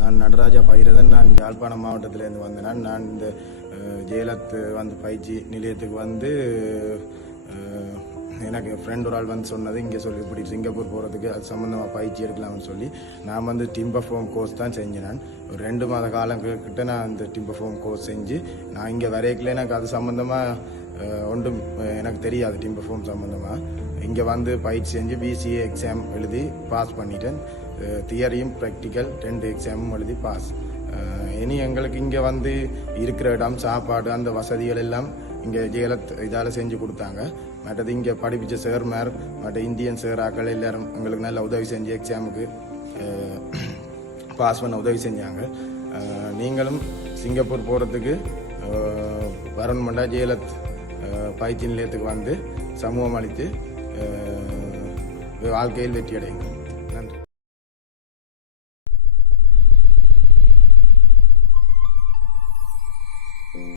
நான் நடராஜா பைரதன். நான் யாழ்ப்பாணம் மாவட்டத்திலேருந்து வந்தேன். நான் இந்த ஜெயலத் பயிற்சி நிலையத்துக்கு எனக்கு ஃப்ரெண்ட் ஒரு ஆள் சொன்னது இங்கே சொல்லி இப்படி சிங்கப்பூர் போகிறதுக்கு அது சம்மந்தமாக பயிற்சி எடுக்கலாம்னு சொல்லி நான் டிம்பர் ஃபோம் கோர்ஸ் தான் செஞ்சேன். நான் ஒரு 2 மாத காலம் கிட்ட நான் இந்த டிம்பர் ஃபோம் கோர்ஸ் செஞ்சு நான் இங்கே வரைக்கல எனக்கு அது சம்மந்தமாக ஒன்றும் எனக்கு தெரியாது. டிம்பர் ஃபோம் சம்மந்தமாக இங்கே பயிற்சி செஞ்சு பிசிஏ எக்ஸாம் எழுதி பாஸ் பண்ணிட்டேன். தியரியும் ப்ராக்டிக்கல் 2 எக்ஸாமும் எழுதி பாஸ். இனி எங்களுக்கு இங்கே இருக்கிற இடம், சாப்பாடு, அந்த வசதிகள் எல்லாம் இங்கே ஜெயலத் இதால் செஞ்சு கொடுத்தாங்க. மற்றது இங்கே படிப்பிச்ச சேர்மார் மற்ற இந்தியன் சேராக்கள் எல்லாரும் எங்களுக்கு நல்ல உதவி செஞ்சு எக்ஸாமுக்கு பாஸ் பண்ண உதவி செஞ்சாங்க. நீங்களும் சிங்கப்பூர் போகிறதுக்கு வரணுமெண்டா ஜெயலத் பயிற்சி நிலையத்துக்கு சமூகம் அளித்து வாழ்க்கையில் வெற்றி அடையுங்க.